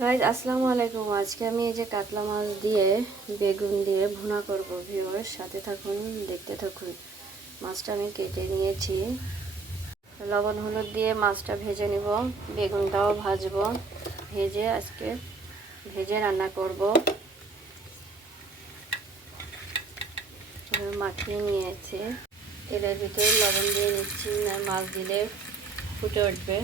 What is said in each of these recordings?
Guys আসসালামু আলাইকুম। আজকে আমি এই যে কাতলা মাছ দিয়ে বেগুন দিয়ে ভুনা করব। ভিউয়ার্স সাথে থাকুন, দেখতে থাকুন। মাছটা আমি কেটে নিয়েছি, লবণ হলুদ দিয়ে মাছটা ভেজে নিব, বেগুনটাও ভাজবো। আজকে ভেজে রান্না করব। মাখিয়ে নিয়েছি, তেলের ভিতরে লবণ দিয়ে নিচ্ছি, না মাছ দিলে ফুটে উঠবে।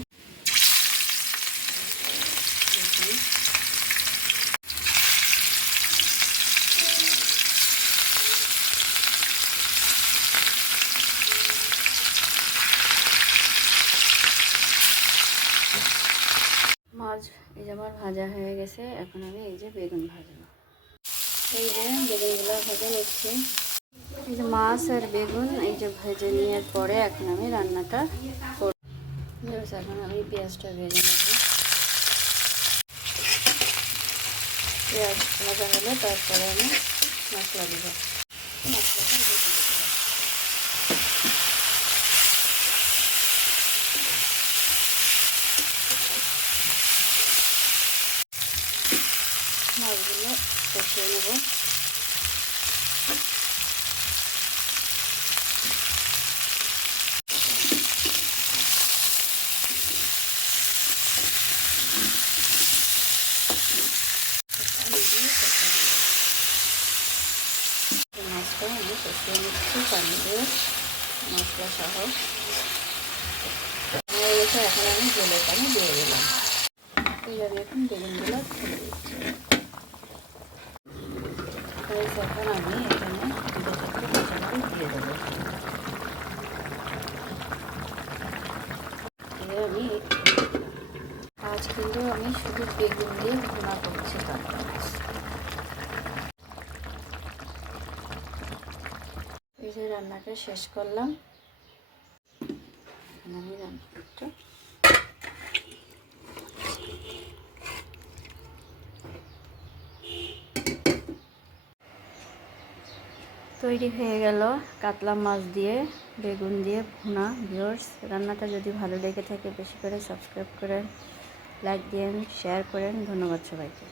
মাছ এই যে আমার ভাজা হয়ে গেছে। এখন আমি এই যে বেগুন ভাজবো। এই যে বেগুনগুলো ভেজে নিচ্ছি। এই যে মাছ আর বেগুন এই যে ভেজে নেওয়ার পরে এখন আমি রান্নাটা করব। এখন আমি পেঁয়াজটা ভেজে নেব। পেঁয়াজ ভাজা হলে তারপরে আমি মশলা দেব। মশলাটা বেশি দিতে হবে। মাছগুলো কষিয়ে নেব। মাছটা আমি কষিয়ে নিচ্ছি পানি দিয়ে, মশলা সহ হয়ে গেছে। এখন আমি জলের পানি দিয়ে দিলাম। এই আমি এখন বেগুনগুলো ছেড়ে দিচ্ছি। এখন আমি এখানে 2-4টা কাঁচামরিচ দিয়ে দেবো। আমি আজ কিন্তু আমি শুধু বেগুন দিয়ে ভুনা করছি কাতলা মাছ। এই যে রান্নাটা শেষ করলাম। এখন আমি রান্নাটা তৈরি হয়ে গেল কাতলা মাছ দিয়ে বেগুন দিয়ে ভুনা। ভিউয়ার্স রান্নাটা যদি ভালো লেগে থাকে বেশি করে সাবস্ক্রাইব করেন, লাইক দিন, শেয়ার করেন। ধন্যবাদ সবাইকে।